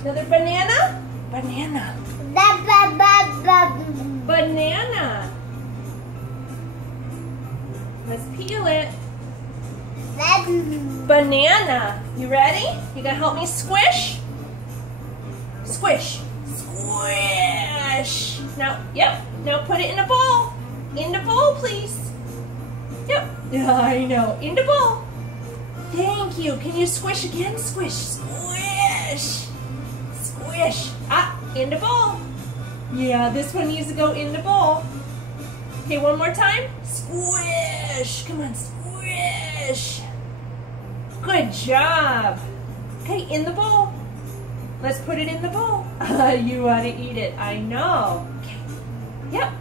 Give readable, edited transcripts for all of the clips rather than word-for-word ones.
Another banana. Banana. Banana. Let's peel it. Banana. You ready? You gonna help me squish? Squish. Squish. Now, yep. Now put it in a bowl. In the bowl, please. Yep. Yeah, I know. In the bowl. Thank you. Can you squish again? Squish. Squish. Squish. Ah, in the bowl. Yeah, this one needs to go in the bowl. Okay, one more time. Squish. Come on, squish. Good job. Okay, in the bowl. Let's put it in the bowl. You want to eat it. I know. Okay. Yep.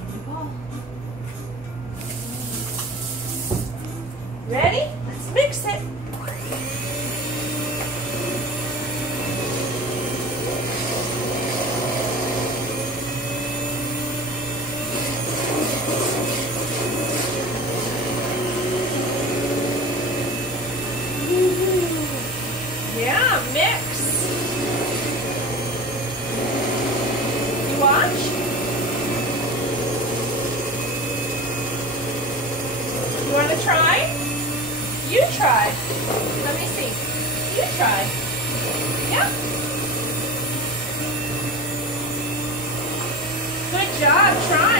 In the bowl. Ready? Let's mix it. Yeah, mix. You watch. You want to try? You try. Let me see. You try. Yeah. Good job. Try.